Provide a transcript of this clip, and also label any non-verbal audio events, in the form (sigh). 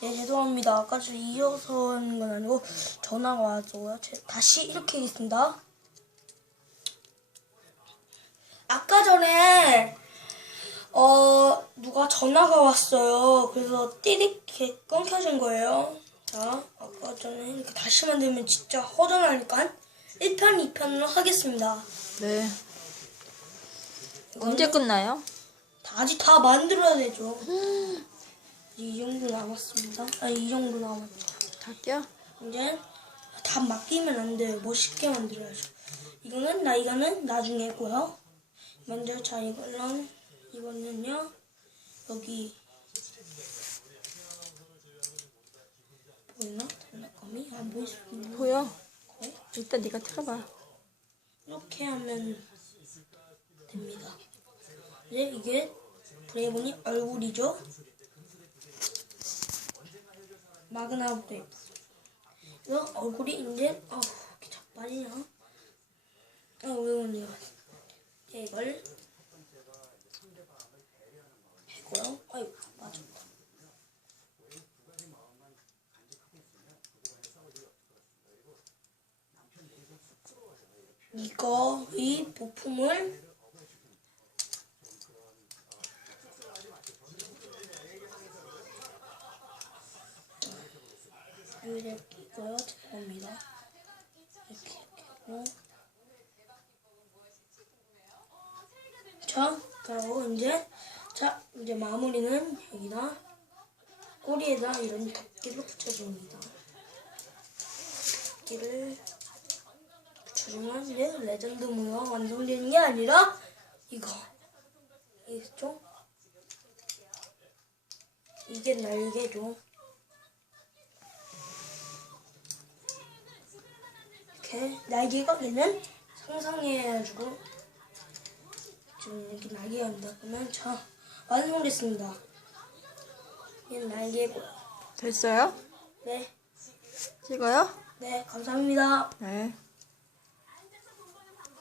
네, 죄송합니다. 아까 저 이어서 하는 건 아니고 전화가 와서 제- 다시 이렇게 하겠습니다. 아까 전에 어 누가 전화가 왔어요. 그래서 띠릭 이렇게 끊겨진 거예요. 자, 아까 전에 이렇게 다시 만들면 진짜 허전하니까 1편, 2편으로 하겠습니다. 네. 언제 끝나요? 다 아직 다 만들어야 되죠. (laughs) 이 정도 남았습니다. 아, 이 정도 남았죠. 다 껴? 이제 다 맡기면 안 돼요. 멋있게 만들어야죠. 이거는 나 이거는 나중에 고요. 먼저 자 이거는 이거는요 여기 보이나 장난감이 안 있는 보여. 거예요. 일단 네가 틀어봐. 이렇게 하면 됩니다. 이제 이게 브레이븐이 얼굴이죠. 마그나 브레이븐. 그래서 얼굴이 이제 아우 이렇게 자빠지냐? 아 왜그러냐 이걸 했고요. 아유 맞았다. 이거 이 부품을 이렇게 이거요 죄송합니다. 이렇게 하고. 자 그리고 이제 자 이제 마무리는 여기다 꼬리에다 이런 덮개를 붙여줍니다. 덮개를 붙여주면 이제 레전드 모양 완성되는 게 아니라 이거. 이죠 이게 날개죠 이렇게 날개가 얘는 상상해가지고 지금 이렇게 날개가 입니다 그러면 자 완성됐습니다 얘는 날개고 됐어요? 네, 찍어요? 네 감사합니다 네.